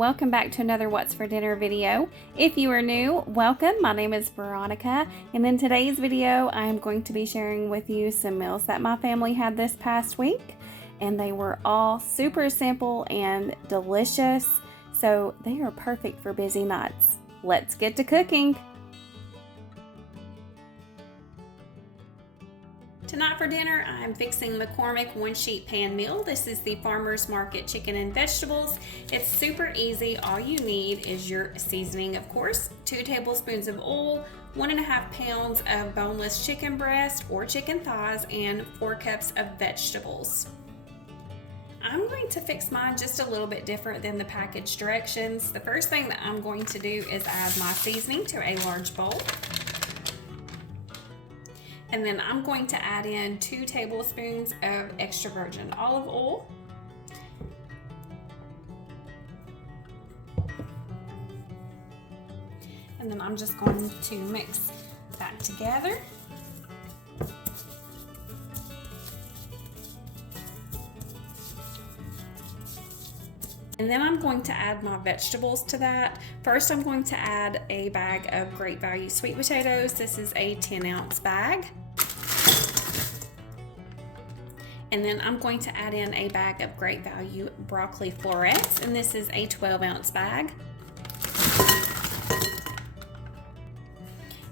welcome back to another What's for Dinner video. If you are new, welcome. My name is Veronica, and in today's video I'm going to be sharing with you some meals that my family had this past week, and they were all super simple and delicious, so they are perfect for busy nights. Let's get to cooking. Tonight for dinner, I'm fixing McCormick one-sheet pan meal. This is the Farmer's Market chicken and vegetables. It's super easy. All you need is your seasoning, of course, 2 tablespoons of oil, 1.5 pounds of boneless chicken breast or chicken thighs, and 4 cups of vegetables. I'm going to fix mine just a little bit different than the package directions. The first thing that I'm going to do is add my seasoning to a large bowl. And then I'm going to add in 2 tablespoons of extra virgin olive oil. And then I'm just going to mix that together. And then I'm going to add my vegetables to that. First, I'm going to add a bag of Great Value sweet potatoes. This is a 10-ounce bag. And then I'm going to add in a bag of Great Value broccoli florets, and this is a 12-ounce bag.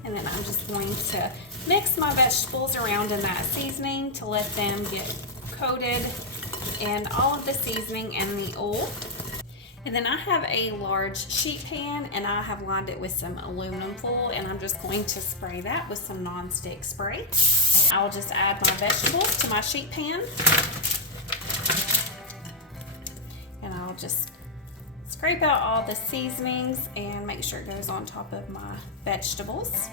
And then I'm just going to mix my vegetables around in that seasoning to let them get coated in all of the seasoning and the oil. And then I have a large sheet pan, and I have lined it with some aluminum foil, and I'm just going to spray that with some non-stick spray. I'll just add my vegetables to my sheet pan, and I'll just scrape out all the seasonings and make sure it goes on top of my vegetables.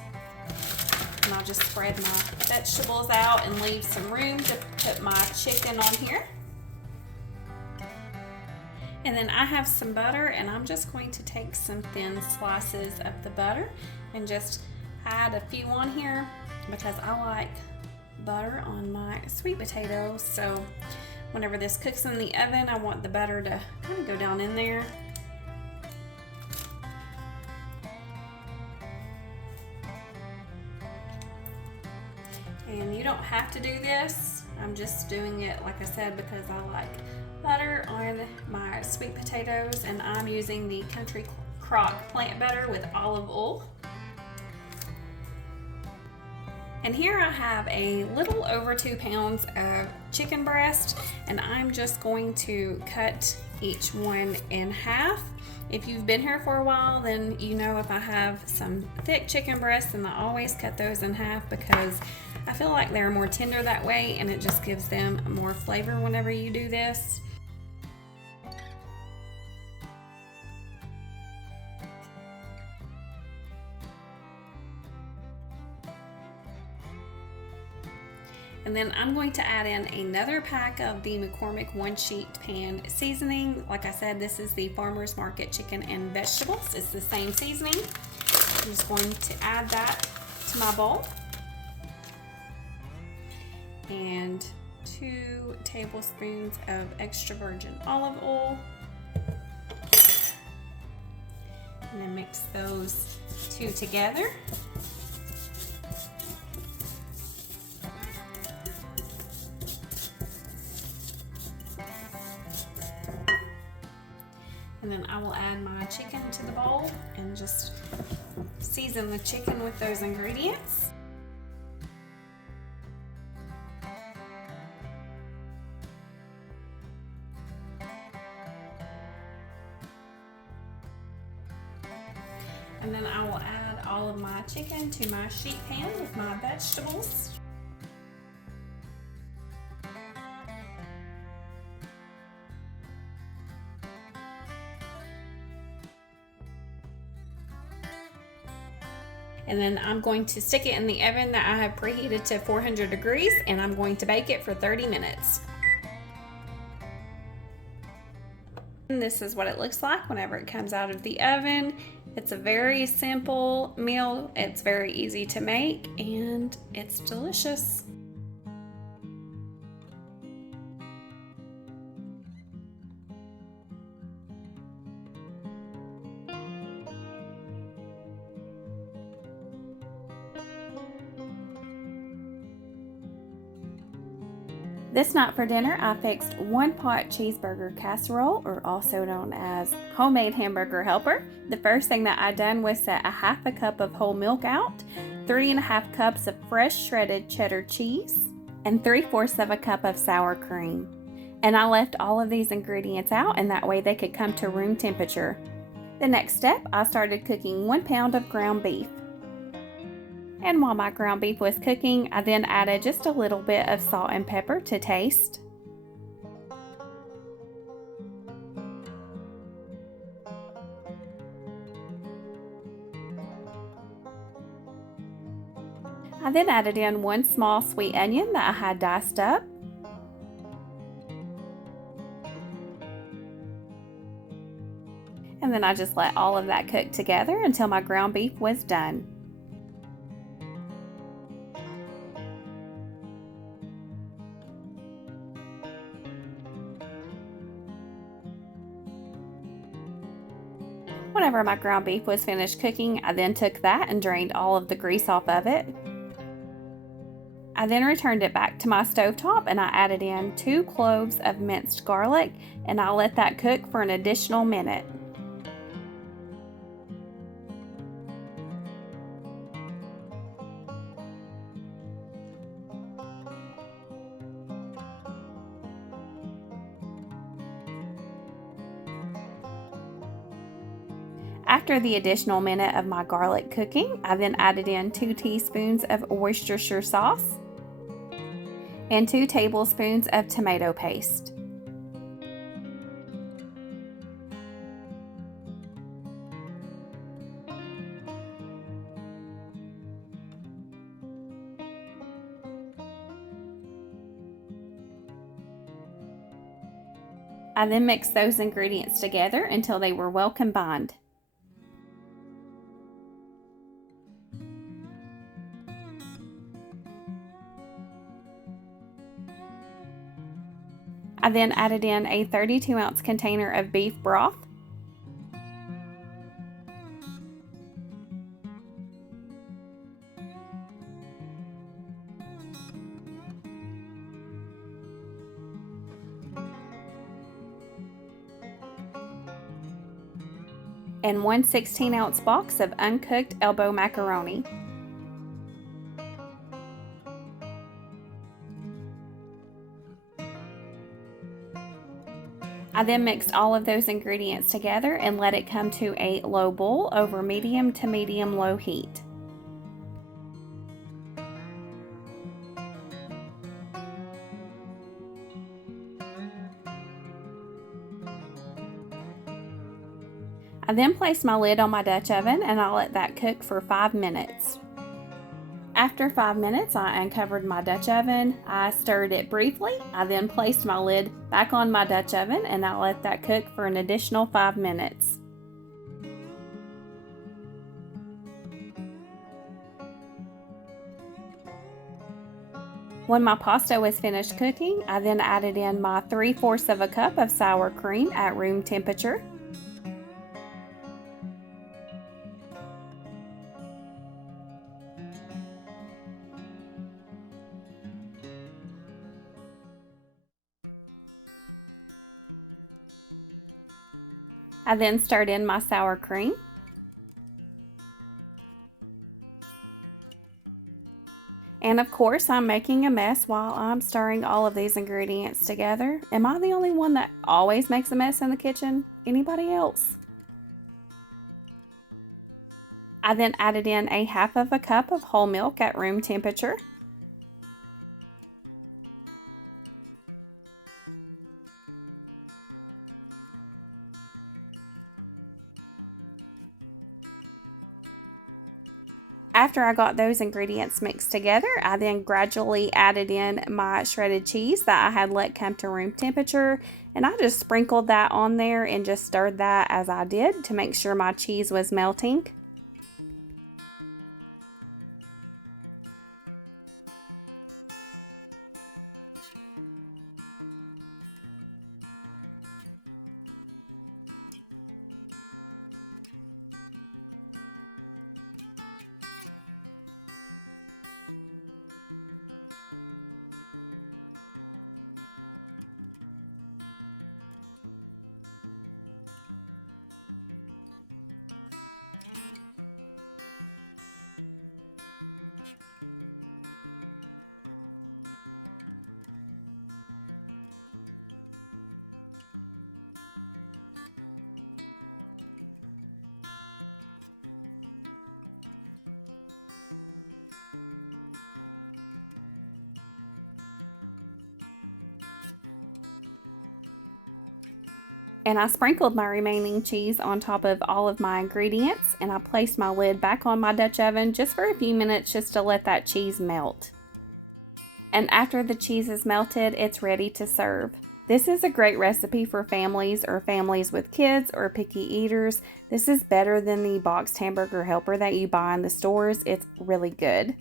And I'll just spread my vegetables out and leave some room to put my chicken on here. And then I have some butter, and I'm just going to take some thin slices of the butter and just add a few on here because I like butter on my sweet potatoes. So whenever this cooks in the oven, I want the butter to kind of go down in there. And you don't have to do this. I'm just doing it, like I said, because I like butter on my sweet potatoes, and I'm using the Country Crock plant butter with olive oil. And here I have a little over 2 pounds of chicken breast, and I'm just going to cut each one in half. If you've been here for a while, then you know if I have some thick chicken breasts, then I always cut those in half because I feel like they're more tender that way, and it just gives them more flavor whenever you do this. And then I'm going to add in another pack of the McCormick one-sheet pan seasoning. Like I said, this is the Farmer's Market chicken and vegetables. It's the same seasoning. I'm just going to add that to my bowl. And 2 tablespoons of extra virgin olive oil. And then mix those 2 together. And then I will add my chicken to the bowl and just season the chicken with those ingredients. And then I will add all of my chicken to my sheet pan with my vegetables. And then I'm going to stick it in the oven that I have preheated to 400 degrees, and I'm going to bake it for 30 minutes. And this is what it looks like whenever it comes out of the oven. It's a very simple meal, it's very easy to make, and it's delicious. This night for dinner, I fixed one pot cheeseburger casserole, or also known as homemade hamburger helper. The first thing that I done was set a half a cup of whole milk out, 3.5 cups of fresh shredded cheddar cheese, and 3/4 of a cup of sour cream. And I left all of these ingredients out, and that way they could come to room temperature. The next step, I started cooking 1 pound of ground beef. And while my ground beef was cooking, I then added just a little bit of salt and pepper to taste. I then added in 1 small sweet onion that I had diced up. And then I just let all of that cook together until my ground beef was done. Whenever my ground beef was finished cooking, I then took that and drained all of the grease off of it. I then returned it back to my stovetop and I added in 2 cloves of minced garlic, and I let that cook for an additional minute. After the additional minute of my garlic cooking, I then added in 2 teaspoons of Worcestershire sauce and 2 tablespoons of tomato paste. I then mixed those ingredients together until they were well combined. I then added in a 32-ounce container of beef broth. And 1 16-ounce box of uncooked elbow macaroni. I then mixed all of those ingredients together and let it come to a low boil over medium to medium-low heat. I then placed my lid on my Dutch oven and I let that cook for 5 minutes. After 5 minutes, I uncovered my Dutch oven. I stirred it briefly. I then placed my lid back on my Dutch oven and I let that cook for an additional 5 minutes. When my pasta was finished cooking, I then added in my 3/4 of a cup of sour cream at room temperature. I then stirred in my sour cream. And of course, I'm making a mess while I'm stirring all of these ingredients together. Am I the only one that always makes a mess in the kitchen? Anybody else? I then added in a 1/2 of a cup of whole milk at room temperature. After I got those ingredients mixed together, I then gradually added in my shredded cheese that I had let come to room temperature, and I just sprinkled that on there and just stirred that as I did to make sure my cheese was melting. And I sprinkled my remaining cheese on top of all of my ingredients, and I placed my lid back on my Dutch oven just for a few minutes just to let that cheese melt. And after the cheese is melted, it's ready to serve. This is a great recipe for families or families with kids or picky eaters. This is better than the boxed hamburger helper that you buy in the stores. It's really good.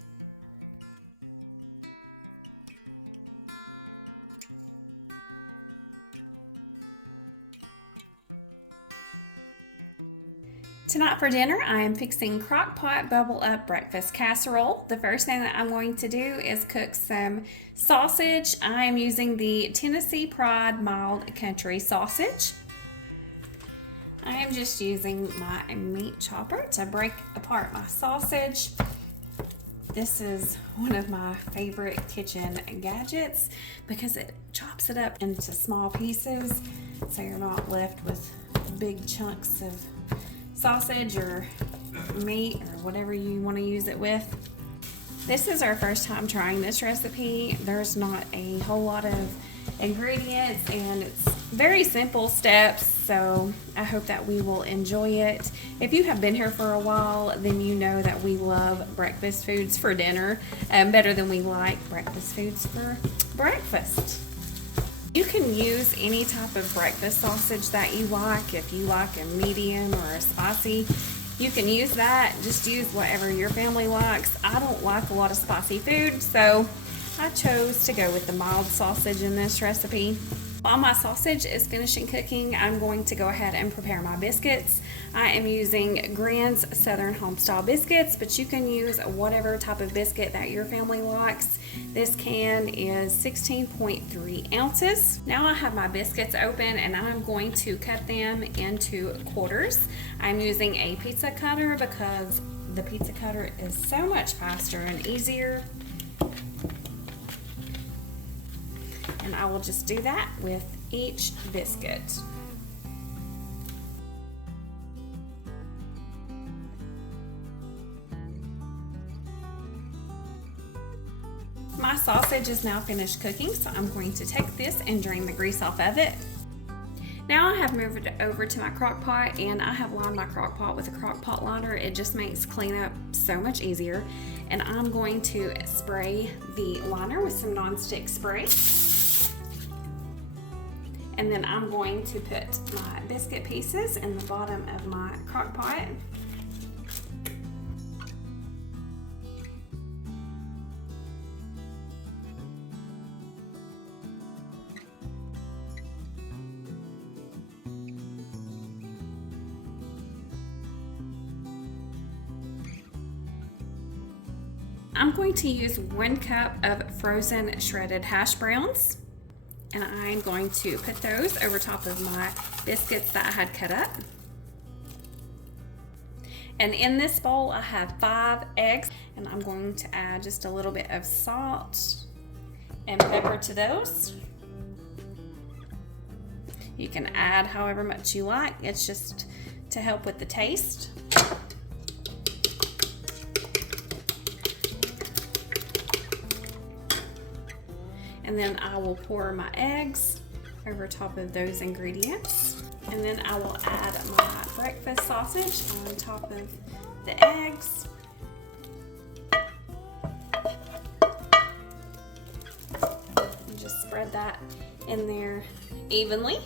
Tonight for dinner, I am fixing Crockpot Bubble Up Breakfast Casserole. The first thing that I'm going to do is cook some sausage. I am using the Tennessee Pride Mild Country Sausage. I am just using my meat chopper to break apart my sausage. This is one of my favorite kitchen gadgets because it chops it up into small pieces so you're not left with big chunks of sausage or meat or whatever you want to use it with. This is our first time trying this recipe. There's not a whole lot of ingredients and it's very simple steps, so I hope that we will enjoy it. If you have been here for a while, then you know that we love breakfast foods for dinner better than we like breakfast foods for breakfast. You can use any type of breakfast sausage that you like. If you like a medium or a spicy, you can use that. Just use whatever your family likes. I don't like a lot of spicy food, so I chose to go with the mild sausage in this recipe. While my sausage is finishing cooking, I'm going to go ahead and prepare my biscuits. I am using Grand's Southern Homestyle biscuits, but you can use whatever type of biscuit that your family likes. This can is 16.3 ounces. Now I have my biscuits open and I'm going to cut them into quarters. I'm using a pizza cutter because the pizza cutter is so much faster and easier. And I will just do that with each biscuit. My sausage is now finished cooking, so I'm going to take this and drain the grease off of it. Now I have moved it over to my crock pot, and I have lined my crock pot with a crock pot liner. It just makes cleanup so much easier. And I'm going to spray the liner with some nonstick spray. And then I'm going to put my biscuit pieces in the bottom of my crock pot. I'm going to use 1 cup of frozen shredded hash browns. And I'm going to put those over top of my biscuits that I had cut up. And in this bowl I have 5 eggs, and I'm going to add just a little bit of salt and pepper to those. You can add however much you like, it's just to help with the taste. And then I will pour my eggs over top of those ingredients. And then I will add my breakfast sausage on top of the eggs. And just spread that in there evenly.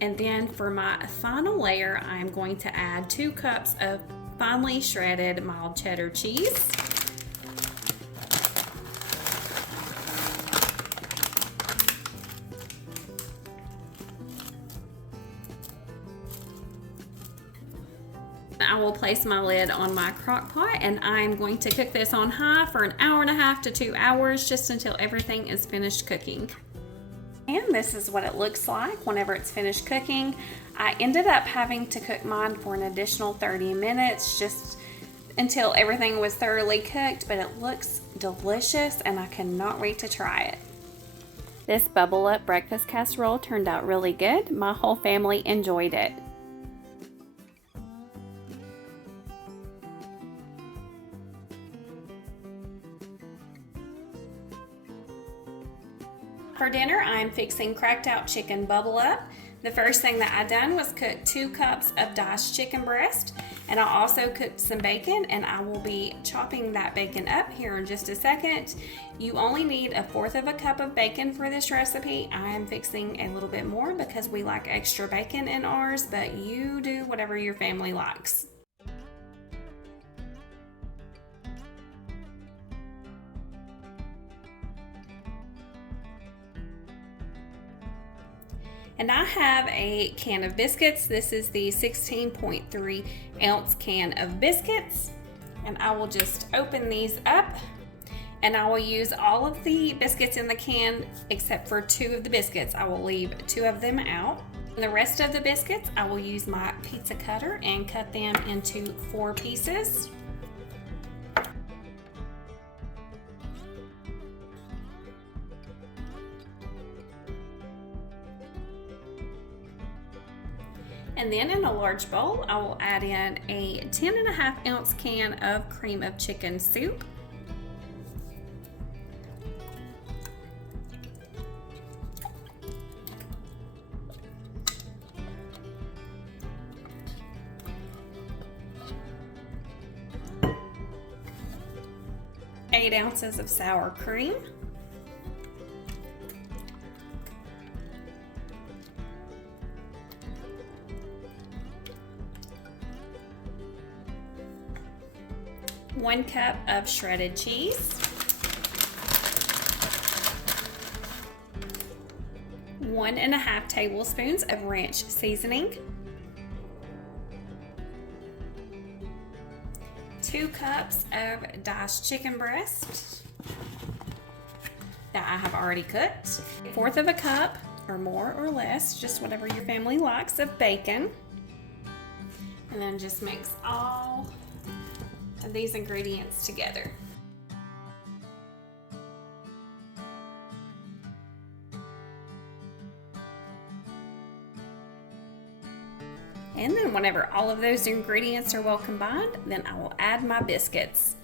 And then for my final layer, I'm going to add 2 cups of finely shredded mild cheddar cheese. I will place my lid on my crock pot, and I'm going to cook this on high for 1.5 hours to 2 hours, just until everything is finished cooking. And this is what it looks like whenever it's finished cooking. I ended up having to cook mine for an additional 30 minutes just until everything was thoroughly cooked, but it looks delicious and I cannot wait to try it. This bubble up breakfast casserole turned out really good. My whole family enjoyed it. For dinner, I'm fixing cracked out chicken bubble up. The first thing that I done was cook 2 cups of diced chicken breast, and I also cooked some bacon, and I will be chopping that bacon up here in just a second. You only need 1/4 of a cup of bacon for this recipe. I am fixing a little bit more because we like extra bacon in ours, but you do whatever your family likes. And I have a can of biscuits. This is the 16.3 ounce can of biscuits. And I will just open these up, and I will use all of the biscuits in the can except for 2 of the biscuits. I will leave 2 of them out. And the rest of the biscuits, I will use my pizza cutter and cut them into 4 pieces. And then in a large bowl, I will add in a 10.5 ounce can of cream of chicken soup. Eight ounces of sour cream. 1 cup of shredded cheese, 1.5 tablespoons of ranch seasoning, 2 cups of diced chicken breast that I have already cooked, 1/4 of a cup or more or less, just whatever your family likes, of bacon, and then just mix all of these ingredients together. And then whenever all of those ingredients are well combined, then I will add my biscuits.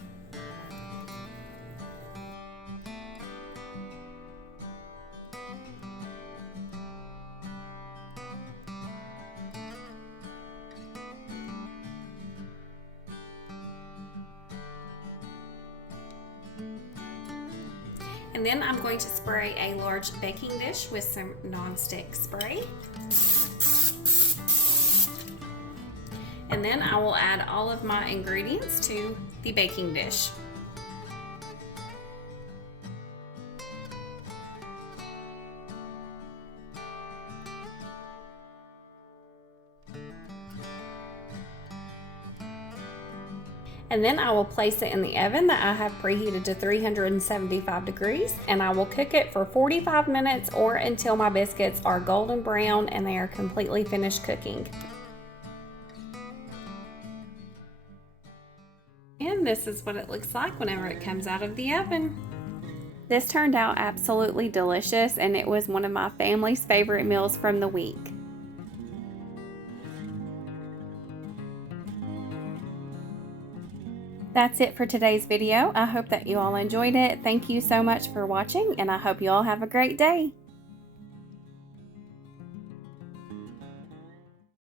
And then I'm going to spray a large baking dish with some non-stick spray. And then I will add all of my ingredients to the baking dish. And then I will place it in the oven that I have preheated to 375 degrees, and I will cook it for 45 minutes or until my biscuits are golden brown and they are completely finished cooking. And this is what it looks like whenever it comes out of the oven. This turned out absolutely delicious, and it was one of my family's favorite meals from the week. That's it for today's video. I hope that you all enjoyed it. Thank you so much for watching, and I hope you all have a great day.